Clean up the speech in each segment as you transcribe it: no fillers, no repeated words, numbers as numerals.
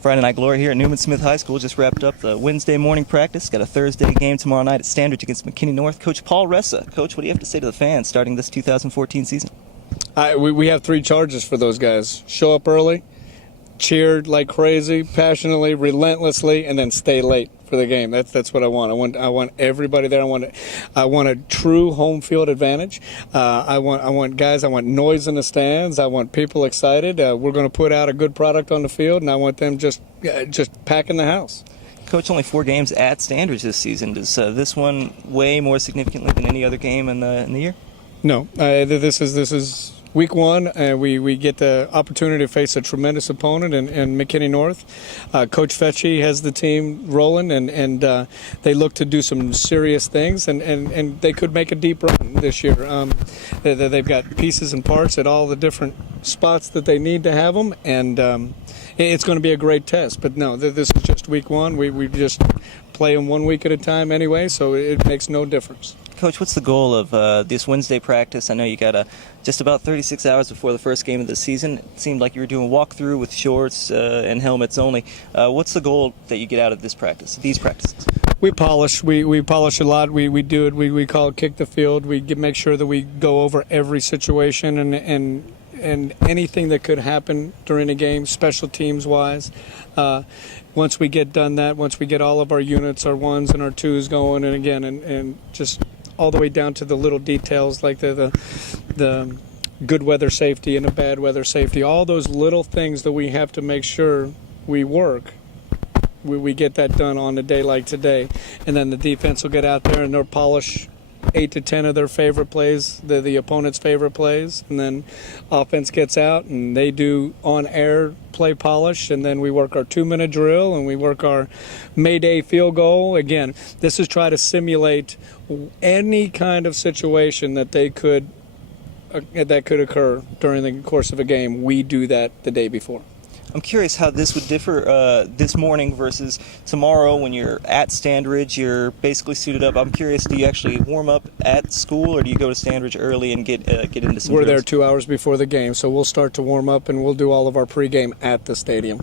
Friday Night Glory here at Newman Smith High School. Just wrapped up the Wednesday morning practice. Got a Thursday game tomorrow night at Standridge against McKinney North. Coach Paul Ressa. Coach, what do you have to say to the fans starting this 2014 season? We have three charges for those guys. Show up early, cheer like crazy, passionately, relentlessly, and then stay late for the game. That's what I want. I want everybody there. I want a true home field advantage. I want guys. I want noise in the stands. I want people excited. We're going to put out a good product on the field, and I want them just packing the house. Coach, only 4 games at Standridge this season. Does this one weigh more significantly than any other game in the year? No. This is week 1, and we get the opportunity to face a tremendous opponent in Mckinney North. Coach Fetchy has the team rolling, and they look to do some serious things, and they could make a deep run this year. They've got pieces and parts at all the different spots that they need to have them, and it's going to be a great test. But no, this is just week 1. We just play them 1 week at a time anyway, so it makes no difference. Coach, what's the goal of this Wednesday practice? I know you got just about 36 hours before the first game of the season. It seemed like you were doing walkthrough with shorts and helmets only. What's the goal that you get out of these practices? We polish. We polish a lot. We do it. We call it kick the field. We make sure that we go over every situation and anything that could happen during a game, special teams wise. Once we get done that, once we get all of our units, our 1s and our 2s going, and again, and just all the way down to the little details like the good weather safety and the bad weather safety, all those little things that we have to make sure we work. We get that done on a day like today, and then the defense will get out there and they'll polish 8 to 10 of their favorite plays, the opponent's favorite plays, and then offense gets out and they do on-air play polish, and then we work our 2-minute drill and we work our Mayday field goal. Again, this is try to simulate any kind of situation that could occur during the course of a game. We do that the day before. I'm curious how this would differ this morning versus tomorrow when you're at Standridge. You're basically suited up. I'm curious, do you actually warm up at school, or do you go to Standridge early and get into some We're drills? there 2 hours before the game, so we'll start to warm up and we'll do all of our pregame at the stadium.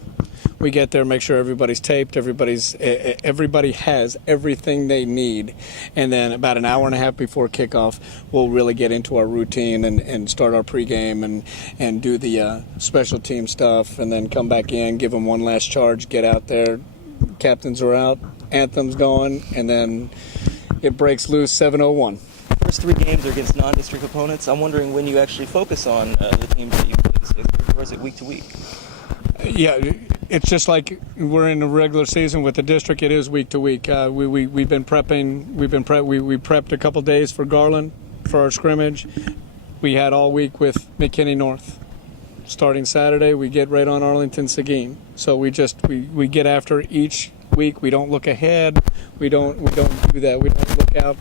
We get there, make sure everybody's taped, everybody has everything they need, and then about an hour and a half before kickoff, we'll really get into our routine and start our pregame and do the special team stuff, and then come back in, give them one last charge, get out there, captains are out, anthem's going, and then it breaks loose 7:01. First 3 games are against non-district opponents. I'm wondering when you actually focus on the teams that you play this year, or is it week to week? Yeah, it's just like we're in the regular season with the district. It is week to week. We've been prepping. We prepped a couple days for Garland for our scrimmage. We had all week with McKinney North. Starting Saturday, we get right on Arlington Seguin. So we get after each week. We don't look ahead. We don't do that. We don't look out,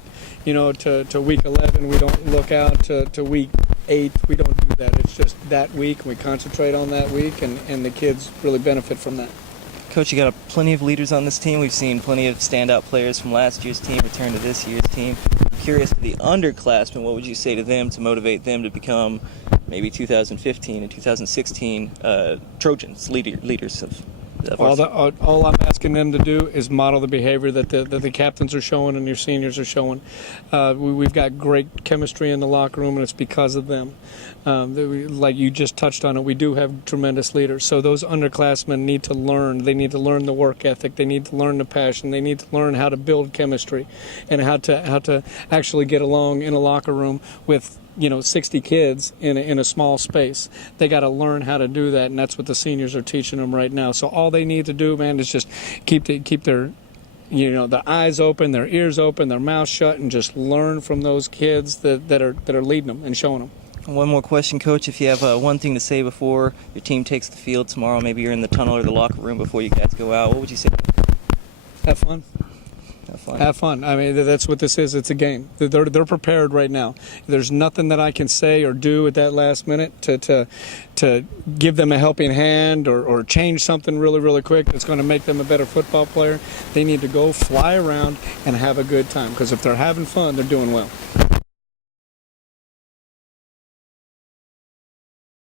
to week 11. We don't look out to week 8. We don't do that. It's just that week. We concentrate on that week, and the kids really benefit from that. Coach, you got plenty of leaders on this team. We've seen plenty of standout players from last year's team return to this year's team. I'm curious, to the underclassmen, what would you say to them to motivate them to become maybe 2015 and 2016 Trojans, leaders of all I'm asking them to do is model the behavior that the captains are showing and your seniors are showing. We've got great chemistry in the locker room, and it's because of them. Like you just touched on it, we do have tremendous leaders. So those underclassmen need to learn. They need to learn the work ethic. They need to learn the passion. They need to learn how to build chemistry and how to actually get along in a locker room with 60 kids in a small space. They got to learn how to do that, and that's what the seniors are teaching them right now. So all they need to do, man, is just keep their the eyes open, their ears open, their mouths shut, and just learn from those kids that are leading them and showing them. One more question, Coach. If you have one thing to say before your team takes the field tomorrow, maybe you're in the tunnel or the locker room before you guys go out, what would you say? Have fun. Have fun. I mean, that's what this is. It's a game. They're prepared right now. There's nothing that I can say or do at that last minute to give them a helping hand or change something really, really quick that's going to make them a better football player. They need to go fly around and have a good time, because if they're having fun, they're doing well.